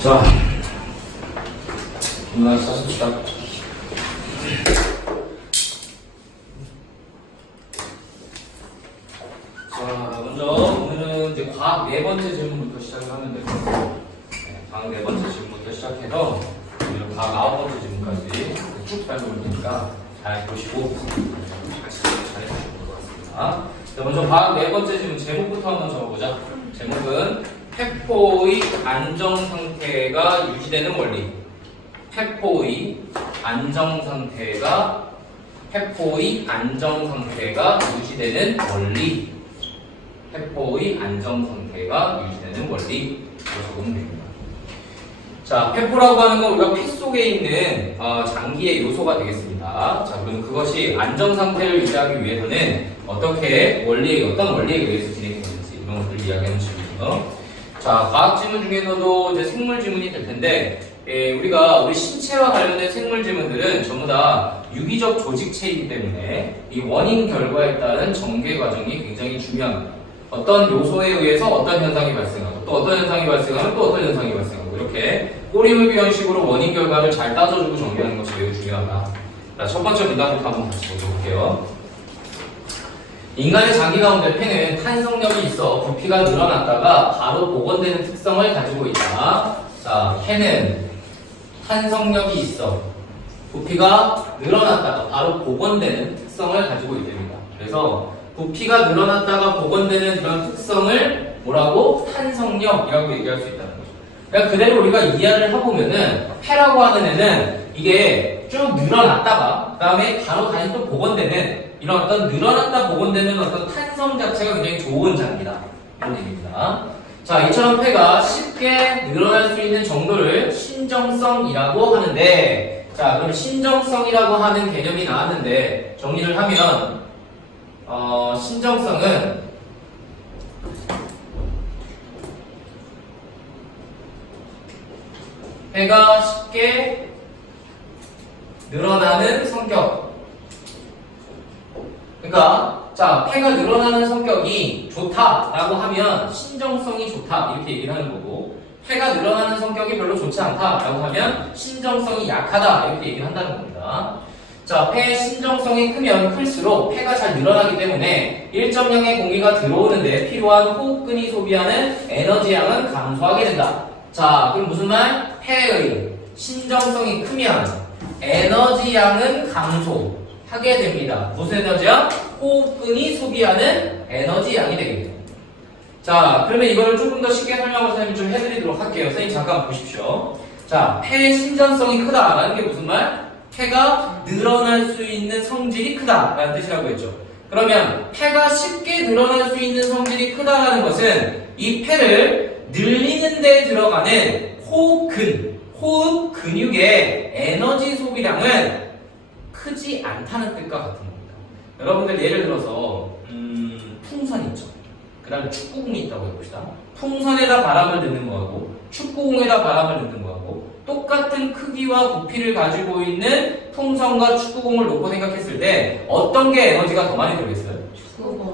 자, 문단 써줍시다. 자, 먼저 오늘은 이제 과학 네 번째 질문부터 시작을 하면 되고, 과학 네 번째 질문부터 시작해서 오늘 과학 아홉 번째 질문까지 쭉 살펴볼 테니까 잘 보시고 같이 잘해주시면 될 것 같습니다. 자, 먼저 과학 네 번째 질문 제목부터 한번 적어보자. 제목은 폐포의 안정 상태가 유지되는 원리. 폐포의 안정 상태가 유지되는 원리. 폐포의 안정 상태가 유지되는 원리. 적으면 됩니다. 자, 폐포라고 하는 건 우리가 피 속에 있는 장기의 요소가 되겠습니다. 자, 그럼 그것이 안정 상태를 유지하기 위해서는 어떤 원리에 의해서 진행이 되는지 이런 것들을 이야기하는 질문이에요. 자, 과학 질문 중에서도 이제 생물 질문이 될 텐데, 우리 신체와 관련된 생물 질문들은 전부 다 유기적 조직체이기 때문에 이 원인 결과에 따른 전개 과정이 굉장히 중요합니다. 어떤 요소에 의해서 어떤 현상이 발생하고, 또 어떤 현상이 발생하면 또 어떤 현상이 발생하고, 이렇게 꼬리물비 형식으로 원인 결과를 잘 따져주고 정리하는 것이 매우 중요하다. 자, 첫 번째 문단부터 한번 다시 읽어볼게요. 인간의 장기 가운데 폐는 탄성력이 있어 부피가 늘어났다가 바로 복원되는 특성을 가지고 있다. 자, 폐는 탄성력이 있어 부피가 늘어났다가 바로 복원되는 특성을 가지고 있답니다. 그래서 부피가 늘어났다가 복원되는 이런 특성을 뭐라고? 탄성력이라고 얘기할 수 있다는 거죠. 그러니까 그대로 우리가 이해를 해보면은 폐라고 하는 애는 이게 쭉 늘어났다가 그 다음에 바로 다시 또 복원되는 이런 어떤 늘어났다 복원되는 어떤 탄성 자체가 굉장히 좋은 장기다. 이런 얘기입니다. 자, 이처럼 폐가 쉽게 늘어날 수 있는 정도를 신정성이라고 하는데, 자, 그럼 신정성이라고 하는 개념이 나왔는데, 정리를 하면, 신정성은 폐가 쉽게 늘어나는 성격. 그러니까 자, 폐가 늘어나는 성격이 좋다라고 하면 신정성이 좋다 이렇게 얘기를 하는 거고, 폐가 늘어나는 성격이 별로 좋지 않다라고 하면 신정성이 약하다 이렇게 얘기를 한다는 겁니다. 자, 폐의 신정성이 크면 클수록 폐가 잘 늘어나기 때문에 일정량의 공기가 들어오는데 필요한 호흡근이 소비하는 에너지 양은 감소하게 된다. 자, 그럼 무슨 말? 폐의 신정성이 크면 에너지 양은 감소하게 됩니다. 무슨 에너지야? 호흡근이 소비하는 에너지 양이 되겠네요. 자, 그러면 이거를 조금 더 쉽게 설명을 선생님이 좀 해드리도록 할게요. 선생님 잠깐 보십시오. 자, 폐의 신전성이 크다라는 게 무슨 말? 폐가 늘어날 수 있는 성질이 크다라는 뜻이라고 했죠. 그러면 폐가 쉽게 늘어날 수 있는 성질이 크다라는 것은 이 폐를 늘리는 데 들어가는 호흡 근육의 에너지 소비량은 크지 않다는 뜻과 같은 겁니다. 여러분들 예를 들어서 풍선 있죠. 그 다음에 축구공이 있다고 해봅시다. 풍선에다 바람을 넣는 거하고 축구공에다 바람을 넣는 거하고 똑같은 크기와 부피를 가지고 있는 풍선과 축구공을 놓고 생각했을 때 어떤 게 에너지가 더 많이 들겠어요?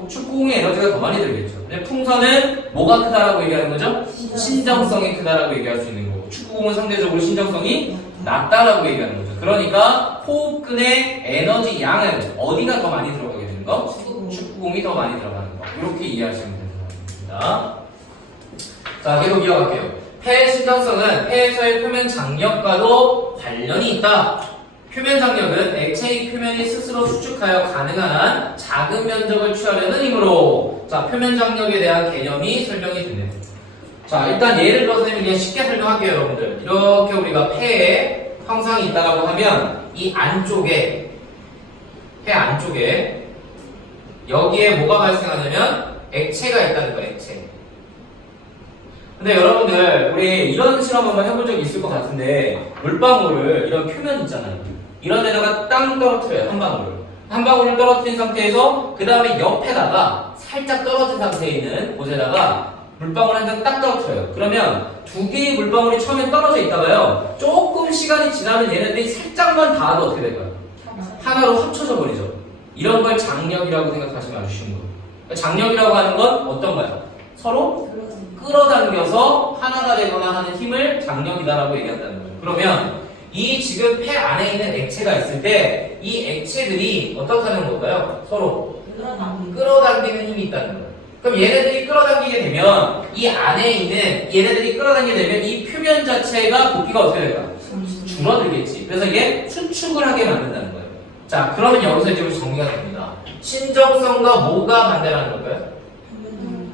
축구공의 에너지가 더 많이 들겠죠. 근데 풍선은 뭐가 크다라고 얘기하는 거죠? 신정성이 크다라고 얘기할 수 있는 거고, 축구공은 상대적으로 신정성이 낮다라고 얘기하는 거죠. 그러니까 호흡근의 에너지 양은 어디가 더 많이 들어가게 되는 거? 축구공이 더 많이 들어가는 거. 이렇게 이해하시면 됩니다. 자, 계속 이어갈게요. 폐의 신정성은 폐에서의 표면 장력과도 관련이 있다. 표면 장력은 액체의 표면이 스스로 수축하여 가능한 한 작은 면적을 취하려는 힘으로, 자, 표면 장력에 대한 개념이 설명이 되네요. 자, 일단 예를 들어서 선생님이 그냥 쉽게 설명할게요, 여러분들. 이렇게 우리가 폐에 형상이 있다고 하면 이 안쪽에, 폐 안쪽에 여기에 뭐가 발생하냐면 액체가 있다는 거예요, 액체. 근데 여러분들 우리 이런 실험 한번 해본 적이 있을 것 같은데, 물방울을 이런 표면 있잖아요. 이런 데다가 땅 떨어뜨려요, 한 방울을 떨어뜨린 상태에서 그 다음에 옆에다가 살짝 떨어진 상태에 있는 곳에다가 물방울 한 장 딱 떨어뜨려요. 그러면 두 개의 물방울이 처음에 떨어져 있다가요, 조금 시간이 지나면 얘네들이 살짝만 닿아도 어떻게 될까요? 하나로 합쳐져 버리죠. 이런 걸 장력이라고 생각하시면 아주 쉬운 거예요. 장력이라고 하는 건 어떤가요? 서로 끌어당겨서 하나가 되거나 하는 힘을 장력이다라고 얘기한다는 거죠. 그러면 이 지금 폐 안에 있는 액체가 있을 때 이 액체들이 어떻게 하는 걸까요? 서로 끌어당기는 힘이 있다는 거예요. 그럼 얘네들이 끌어당기게 되면 이 안에 있는 얘네들이 끌어당기게 되면 이 표면 자체가 부피가 어떻게 될까? 줄어들겠지. 그래서 이게 수축을 하게 만든다는 거예요. 자, 그러면 여기서 이제 정리가 됩니다. 신정성과 뭐가 반대라는 걸까요?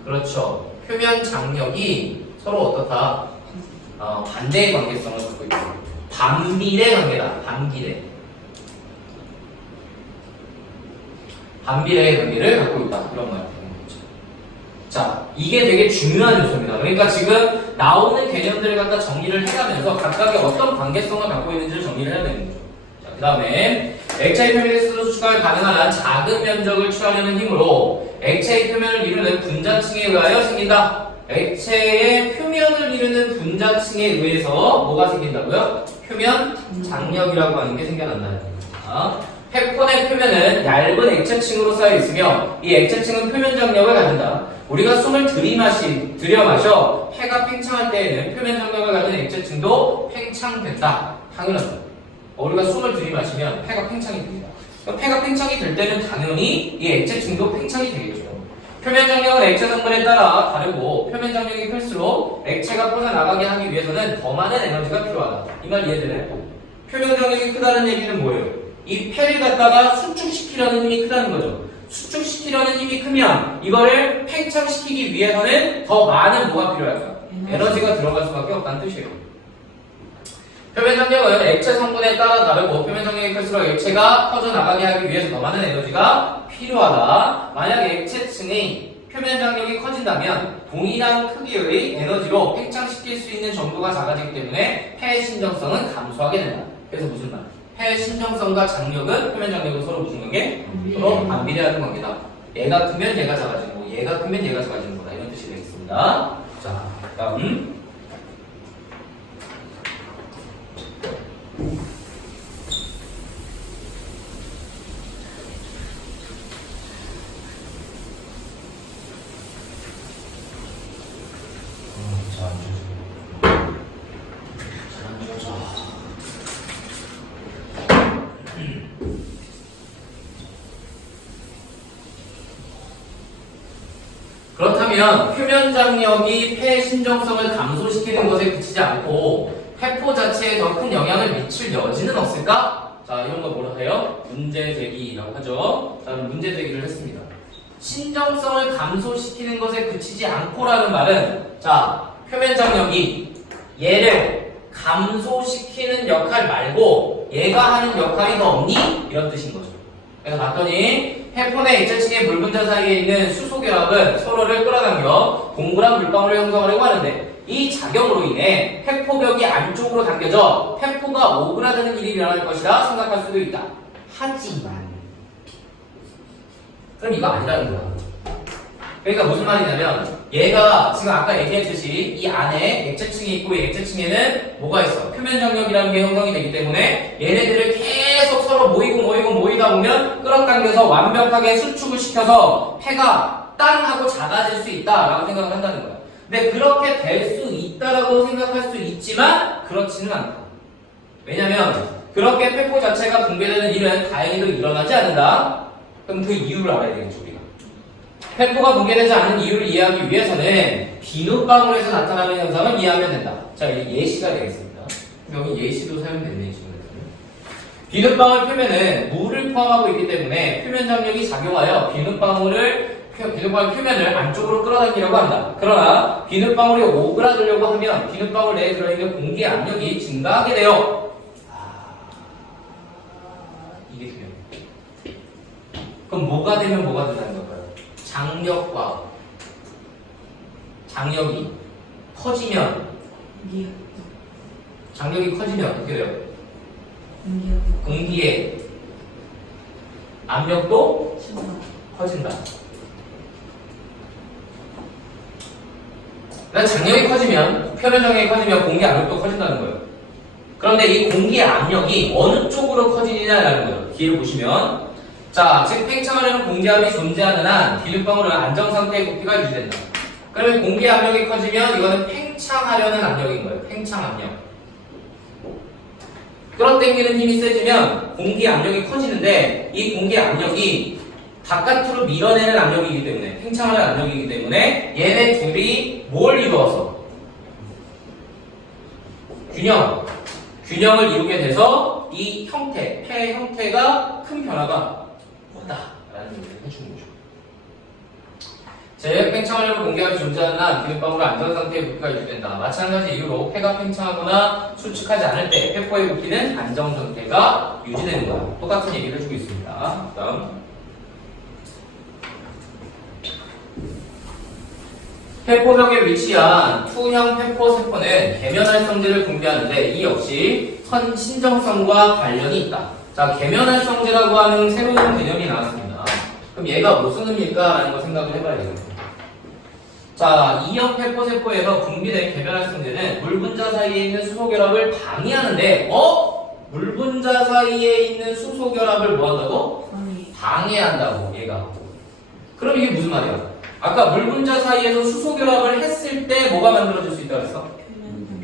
그렇죠. 표면 장력이 서로 어떻다? 반대의 관계성을 갖고 있다. 반비례 관계다. 반비례. 반비례의 관계를 갖고 있다. 이런 말. 자, 이게 되게 중요한 요소입니다. 그러니까 지금 나오는 개념들을 갖다 정리를 해가면서 각각의 어떤 관계성을 갖고 있는지를 정리를 해야 되는 거죠. 자, 그 다음에 액체의 표면에 스스로 수축을 가능한 작은 면적을 취하려는 힘으로 액체의 표면을 이루는 분자층에 의하여 생긴다. 액체의 표면을 이루는 분자층에 의해서 뭐가 생긴다고요? 표면 장력이라고 하는 게 생겨난다는 겁니다. 폐콘의 표면은 얇은 액체층으로 쌓여 있으며 이 액체층은 표면 장력을 가진다. 우리가 숨을 들여 마셔 폐가 팽창할 때에는 표면 장력을 가진 액체층도 팽창된다. 당연하다. 우리가 숨을 들이마시면 폐가 팽창이 됩니다. 폐가 팽창이 될 때는 당연히 이 액체층도 팽창이 되겠죠. 표면 장력은 액체 성분에 따라 다르고 표면 장력이 클수록 액체가 퍼져나가게 하기 위해서는 더 많은 에너지가 필요하다. 이 말 이해되나요? 표면 장력이 크다는 얘기는 뭐예요? 이 폐를 갖다가 수축시키려는 힘이 크다는 거죠. 수축시키려는 힘이 크면 이거를 팽창시키기 위해서는 더 많은 뭐가 필요할까? 에너지가 들어갈 수밖에 없다는 뜻이에요. 표면 장력은 액체 성분에 따라 다르고 표면 장력이 클수록 액체가 퍼져나가게 하기 위해서 더 많은 에너지가 필요하다. 만약 액체층의 표면 장력이 커진다면 동일한 크기의 에너지로 팽창시킬 수 있는 정도가 작아지기 때문에 폐의 신정성은 감소하게 된다. 그래서 무슨 말? 폐의 신정성과 장력은 표면 장력은 서로 무슨 관계? 서로 반비례하는 관계다. 얘가 크면 얘가 작아지고 얘가 크면 얘가 작아지는 거다. 이런 뜻이 되겠습니다. 자, 다음. 그렇다면 표면 장력이 폐의 신정성을 감소시키는 것에 그치지 않고 폐포 자체에 더 큰 영향을 미칠 여지는 없을까? 자, 이런 걸 뭐라 해요? 문제 제기라고 하죠. 자, 그럼 문제 제기를 했습니다. 신정성을 감소시키는 것에 그치지 않고라는 말은 자, 표면 장력이 얘를 감소시키는 역할 말고 얘가 하는 역할이 더 없니? 이런 뜻인 거죠. 그래서 봤더니 폐포 내 액체층의 물 분자 사이에 있는 수소 결합은 서로를 끌어당겨 동그란 물방울을 형성하려고 하는데 이 작용으로 인해 폐포벽이 안쪽으로 당겨져 폐포가 오그라드는 일이 일어날 것이라 생각할 수도 있다. 하지만 그럼 이거 아니라는 거야. 그러니까 무슨 말이냐면 얘가 지금 아까 얘기했듯이 이 안에 액체층이 있고 이 액체층에는 뭐가 있어? 표면 장력이라는 게 형성이 되기 때문에 얘네들을 계속 서로 모이다 보면 끌어당겨서 완벽하게 수축을 시켜서 폐가 땅 하고 작아질 수 있다라고 생각을 한다는 거야. 근데 그렇게 될 수 있다라고 생각할 수 있지만 그렇지는 않다. 왜냐면 그렇게 폐포 자체가 붕괴되는 일은 다행히도 일어나지 않는다. 그럼 그 이유를 알아야 되겠죠, 우리가. 폐포가 붕괴되지 않는 이유를 이해하기 위해서는 비눗방울에서 나타나는 현상을 이해하면 된다. 자, 이게 예시가 되겠습니다. 여기 예시도 사용됐네, 지금. 비눗방울 표면은 물을 포함하고 있기 때문에 표면 장력이 작용하여 비눗방울 표면을 안쪽으로 끌어당기려고 한다. 그러나 비눗방울이 오그라들려고 하면 비눗방울 내에 들어있는 공기 압력이 증가하게 돼요. 이게 중요해요. 그럼 뭐가 되면 뭐가 된다는 걸까요? 장력이 커지면 장력이 커지면 어떻게 돼요? 공기의 압력도 커진다. 그러니까 장력이 커지면 표면 장력이 커지면 공기 압력도 커진다는 거예요. 그런데 이 공기의 압력이 어느 쪽으로 커지느냐라는 거예요. 뒤를 보시면 자, 즉 팽창하려는 공기압이 존재하는 한 비눗방울은 안정상태의 부피가 유지된다. 그러니까 그러면 공기 압력이 커지면 이거는 팽창하려는 압력인 거예요. 팽창 압력. 끌어당기는 힘이 세지면 공기 압력이 커지는데 이 공기 압력이 바깥으로 밀어내는 압력이기 때문에 팽창하는 압력이기 때문에 얘네 둘이 뭘 이루어서 균형을 이루게 돼서 이 형태, 폐의 형태가 큰 변화가 없다라는 얘기를 해주는 거죠. 제약 팽창하려면 공기압이 존재하는 한 기름방울은 안전상태의 부피가 유지된다. 마찬가지 이유로 폐가 팽창하거나 수축하지 않을 때 폐포의 부피는 안정 상태가 유지되는 거야. 똑같은 얘기를 해주고 있습니다. 다음. 폐포벽에 위치한 투형 폐포세포는 계면활성제를 분비하는데 이 역시 신정성과 관련이 있다. 자, 계면활성제라고 하는 새로운 개념이 나왔습니다. 그럼 얘가 무슨 의미일까라는 걸 생각을 해봐야 되겠습니다. 자, 이형 폐포세포에서 분비된 계면활성제는 물분자 사이에 있는 수소결합을 방해하는데 물분자 사이에 있는 수소결합을 뭐 한다고? 방해한다고 얘가. 그럼 이게 무슨 말이야? 아까 물분자 사이에서 수소결합을 했을 때 뭐가 만들어질 수 있다고 했어?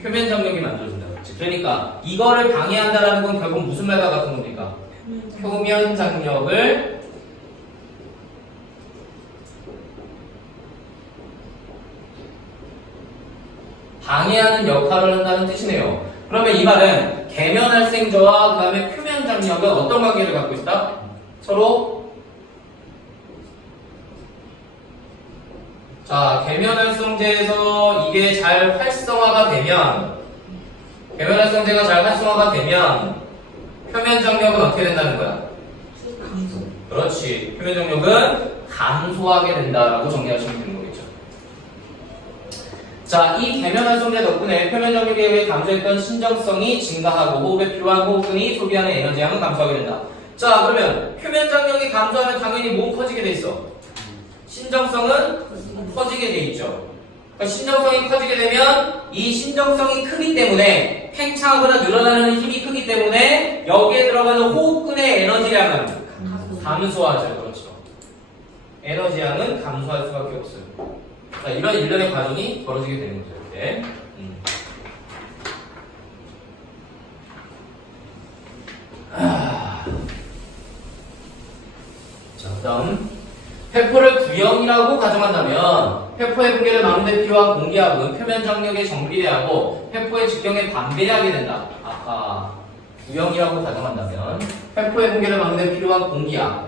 표면 장력이 만들어진다고 했지. 그러니까 이거를 방해한다라는 건 결국 무슨 말과 같은 겁니까? 표면 장력을 방해하는 역할을 한다는 뜻이네요. 그러면 이 말은 계면활성제와 그 다음에 표면 장력은 어떤 관계를 갖고 있다? 서로 자, 계면활성제에서 이게 잘 활성화가 되면 계면활성제가 잘 활성화가 되면 표면 장력은 어떻게 된다는 거야? 그렇지. 표면 장력은 감소하게 된다라고 정리하시면 되는 거겠죠. 자, 이 계면활성제 덕분에 표면 장력에 의해 감소했던 신정성이 증가하고 호흡에 필요한 호흡근이 소비하는 에너지 양은 감소하게 된다. 자, 그러면 표면 장력이 감소하면 당연히 뭐 커지게 돼 있어? 신정성은 커지게 돼 있죠. 그러니까 신정성이 커지게 되면 이 신정성이 크기 때문에 팽창하거나 늘어나는 힘이 크기 때문에 여기에 들어가는 호흡근의 에너지량은 감소하죠. 그렇죠. 에너지량은 감소할 수밖에 없어요. 자, 이런 일련의 과정이 벌어지게 되는 거죠. 이렇게. 자, 다음. 폐포를 구형이라고 가정한다면 폐포의 붕괴를 막는 데 필요한 공기압은 표면 장력에 정비례하고 폐포의 직경에 반비례하게 된다. 아까 구형이라고 가정한다면 폐포의 붕괴를 막는 데 필요한 공기압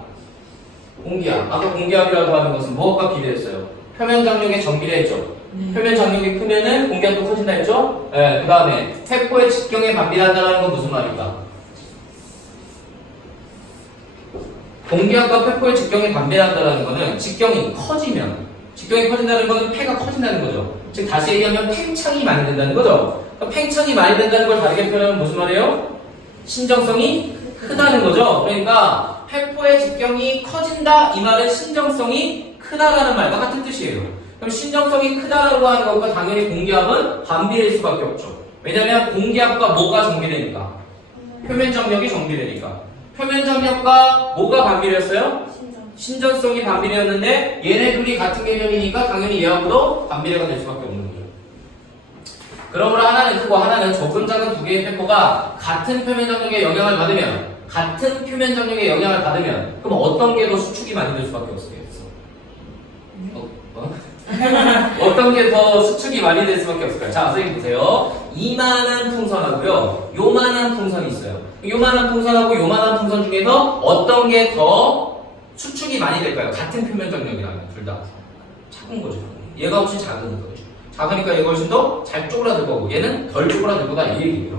아까 공기압이라고 하는 것은 무엇과 비례했어요? 표면 장력에 정비례했죠. 표면 장력이 크면은 공기압도 커진다 했죠? 네, 그 다음에 폐포의 직경에 반비례한다는 건 무슨 말일까? 공기압과 폐포의 직경에 반비례한다는 것은 직경이 커진다는 것은 폐가 커진다는 거죠. 즉 다시 얘기하면 팽창이 많이 된다는 거죠. 그러니까 팽창이 많이 된다는 걸 다르게 표현하면 무슨 말이에요? 신정성이 크다는 거죠. 그러니까 폐포의 직경이 커진다 이 말은 신정성이 크다라는 말과 같은 뜻이에요. 그럼 신정성이 크다라고 하는 것과 당연히 공기압은 반비례일 수밖에 없죠. 왜냐하면 공기압과 뭐가 정비되니까? 표면 장력이 정비되니까. 표면 장력과 뭐가 반비례였어요? 신정성이 반비례였는데 얘네 둘이 같은 개념이니까 당연히 얘하고도 반비례가 될 수밖에 없는 거죠. 그러므로 하나는 크고 하나는 조금 작은 두 개의 폐포가 같은 표면 장력의 영향을 받으면 그럼 어떤 게 더 수축이 많이 될 수밖에 없겠어? 어떤 게 더 수축이 많이 될 수밖에 없을까요? 자, 선생님 보세요. 이만한 풍선하고요, 요만한 풍선이 있어요. 요만한 풍선하고 요만한 풍선 중에서 어떤 게 더 수축이 많이 될까요? 같은 표면 장력이라면 둘 다 작은 거죠. 얘가 훨씬 작은 거죠. 작으니까 얘가 훨씬 더 잘 쪼그라들 거고 얘는 덜 쪼그라들 거다 이 얘기예요.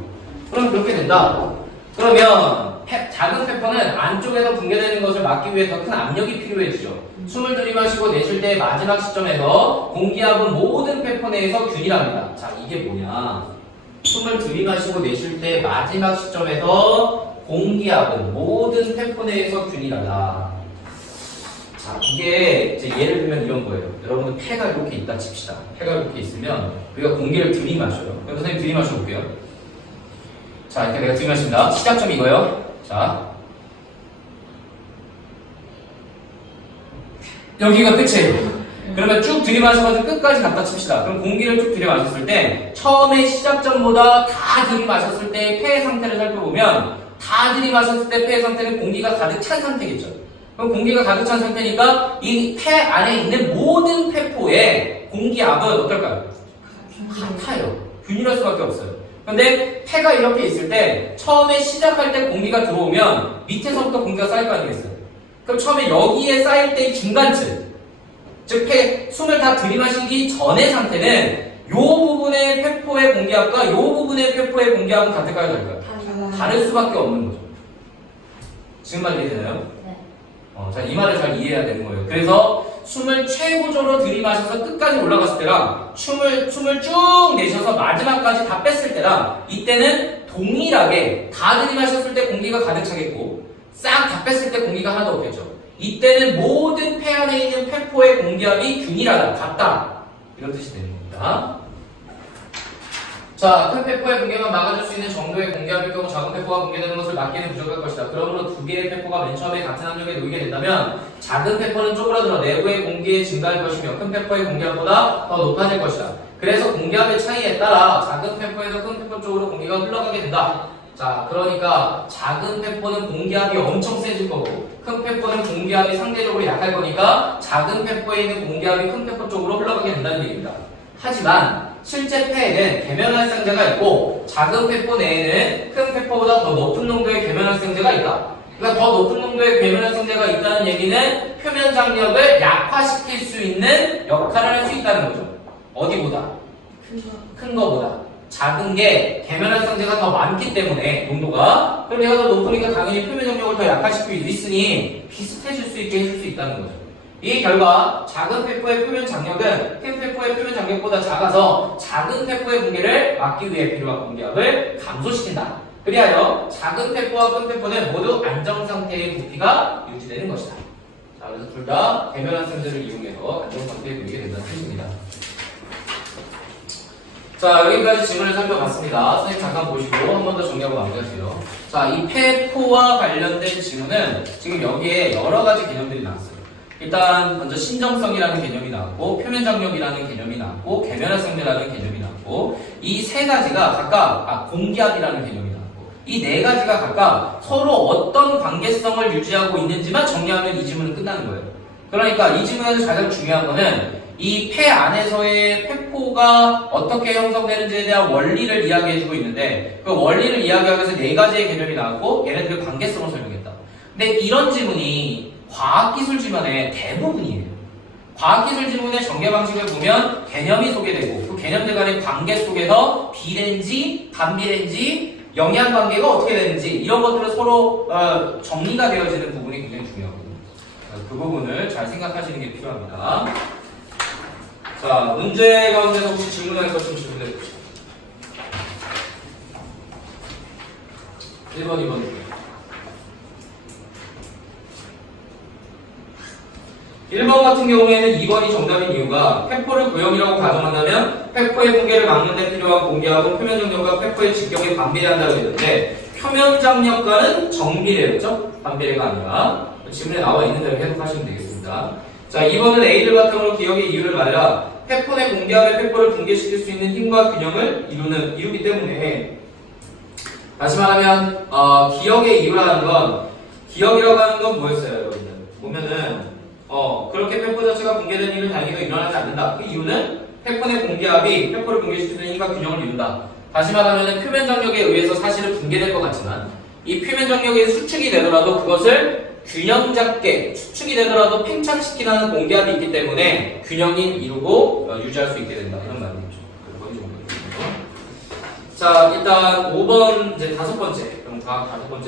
그럼 그렇게 된다. 그러면 작은 폐포는 안쪽에서 붕괴되는 것을 막기 위해 더 큰 압력이 필요해지죠. 숨을 들이마시고 내쉴 때 마지막 시점에서 공기압은 모든 폐포 내에서 균일합니다. 자, 이게 뭐냐? 숨을 들이마시고 내쉴 때 마지막 시점에서 공기압은 모든 폐포 내에서 균일하다. 자, 이게 이제 예를 들면 이런 거예요. 여러분 폐가 이렇게 있다 칩시다. 폐가 이렇게 있으면 우리가 공기를 들이마셔요. 그럼 선생님 들이마셔 볼게요. 자, 이렇게 내가 들이마십니다. 시작점이 이거예요. 자, 여기가 끝이에요. 그러면 쭉 들이마셔가지고 끝까지 갖다 칩시다. 그럼 공기를 쭉 들이마셨을 때 처음에 시작점보다 다 들이마셨을 때 폐의 상태를 살펴보면 다 들이마셨을 때 폐의 상태는 공기가 가득 찬 상태겠죠. 그럼 공기가 가득 찬 상태니까 이 폐 안에 있는 모든 폐포의 공기압은 어떨까요? 같아요. 균일할 수밖에 없어요. 근데 폐가 이렇게 있을 때 처음에 시작할 때 공기가 들어오면 밑에서부터 공기가 쌓일 거 아니겠어요? 그럼 처음에 여기에 쌓일 때 중간층, 즉 숨을 다 들이마시기 전의 상태는 이 부분의 폐포의 공기압과 이 부분의 폐포의 공기압은 같을까요? 다를까요? 다를 수밖에 없는 거죠. 지금 말 이해되나요? 네. 자, 이 말을 잘 이해해야 되는 거예요. 그래서 숨을 최고조로 들이마셔서 끝까지 올라갔을 때랑 숨을 쭉 내쉬어서 마지막까지 다 뺐을 때랑 이때는 동일하게 다 들이마셨을 때 공기가 가득 차겠고 싹 다 뺐을 때 공기가 하나도 없겠죠. 이때는 모든 폐 안에 있는 폐포의 공기압이 균일하다, 같다. 이런 뜻이 되는 겁니다. 자, 큰 폐포의 붕괴만 막아줄 수 있는 정도의 공기압일 경우 작은 폐포가 붕괴되는 것을 막기는 부족할 것이다. 그러므로 두 개의 폐포가 맨 처음에 같은 압력에 놓이게 된다면 작은 폐포는 쪼그라들어 내부의 공기의 증가할 것이며 큰 폐포의 공기압보다 더 높아질 것이다. 그래서 공기압의 차이에 따라 작은 폐포에서 큰 폐포 쪽으로 공기가 흘러가게 된다. 자, 그러니까 작은 폐포는 공기압이 엄청 세질 거고 큰 폐포는 공기압이 상대적으로 약할 거니까 작은 폐포에 있는 공기압이 큰 폐포 쪽으로 흘러가게 된다는 얘기입니다. 하지만 실제 폐에는 계면활성제가 있고 작은 폐포 내에는 큰 폐포보다 더 높은 농도의 계면활성제가 있다. 그러니까 더 높은 농도의 계면활성제가 있다는 얘기는 표면 장력을 약화시킬 수 있는 역할을 할 수 있다는 거죠. 어디보다? 큰 거보다. 작은 게 계면활성제가 더 많기 때문에 농도가 그럼 얘가 더 높으니까 당연히 표면 장력을 더 약화시킬 수 있으니 비슷해질 수 있게 해줄 수 있다는 거죠. 이 결과 작은 폐포의 표면 장력은 큰 폐포의 표면 장력보다 작아서 작은 폐포의 붕괴를 막기 위해 필요한 공기압을 감소시킨다. 그리하여 작은 폐포와 큰 폐포는 모두 안정상태의 부피가 유지되는 것이다. 자, 그래서 둘 다 계면활성제를 이용해서 안정상태에 놓이게 된다는 뜻입니다. 자, 여기까지 지문을 살펴봤습니다. 선생님 잠깐 보시고 한 번 더 정리하고 마무리하세요. 자, 이 폐포와 관련된 지문은 지금 여기에 여러 가지 개념들이 나왔어요. 일단 먼저 신정성이라는 개념이 나왔고 표면장력이라는 개념이 나왔고 계면활성제라는 개념이 나왔고 이 세 가지가 각각 공기압이라는 개념이 나왔고 이 네 가지가 각각 서로 어떤 관계성을 유지하고 있는지만 정리하면 이 지문은 끝나는 거예요. 그러니까 이 지문에서 가장 중요한 거는 이 폐 안에서의 폐포가 어떻게 형성되는지에 대한 원리를 이야기해주고 있는데 그 원리를 이야기하기 위해서 네 가지의 개념이 나왔고 얘네들의 관계성을 설명했다. 근데 이런 지문이 과학기술 지문의 대부분이에요. 과학기술 지문의 전개 방식을 보면 개념이 소개되고 그 개념들 간의 관계 속에서 비례인지 반비례인지 영향관계가 어떻게 되는지 이런 것들은 서로 정리가 되어지는 부분이 굉장히 중요하거든요. 그 부분을 잘 생각하시는 게 필요합니다. 자, 문제 가운데서 혹시 질문할 것 좀 질문해 보시죠. 1번, 2번. 1번 같은 경우에는 2번이 정답인 이유가 폐포를 구형이라고 가정한다면 폐포의 붕괴를 막는 데 필요한 공기압은 표면장력과 폐포의 직경에 반비례한다고 했는데 표면장력과는 정비례였죠? 반비례가 아니라 지문에 나와 있는 대로 해석하시면 되겠습니다. 자, 2번은 A를 바탕으로 기억의 이유를 말해라. 폐포 내 공기압의 폐포를 붕괴시킬 수 있는 힘과 균형을 이루기 때문에 다시 말하면 기억의 이유라는 건 기억이라고 하는 건 뭐였어요, 여러분들? 보면은 그렇게 폐포 자체가 붕괴되는 일은 다행히도 일어나지 않는다. 그 이유는 폐포 내 공기압이 폐포를 붕괴시킬 수 있는 힘과 균형을 이룬다. 다시 말하면 표면 장력에 의해서 사실은 붕괴될 것 같지만 이 표면 장력이 수축이 되더라도 그것을 균형 잡게 수축이 되더라도 팽창시키는 공기압이 있기 때문에 균형이 이루고 유지할 수 있게 된다. 이런 말이죠. 자, 일단 5번 이제 다섯 번째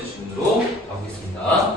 질문으로 가보겠습니다.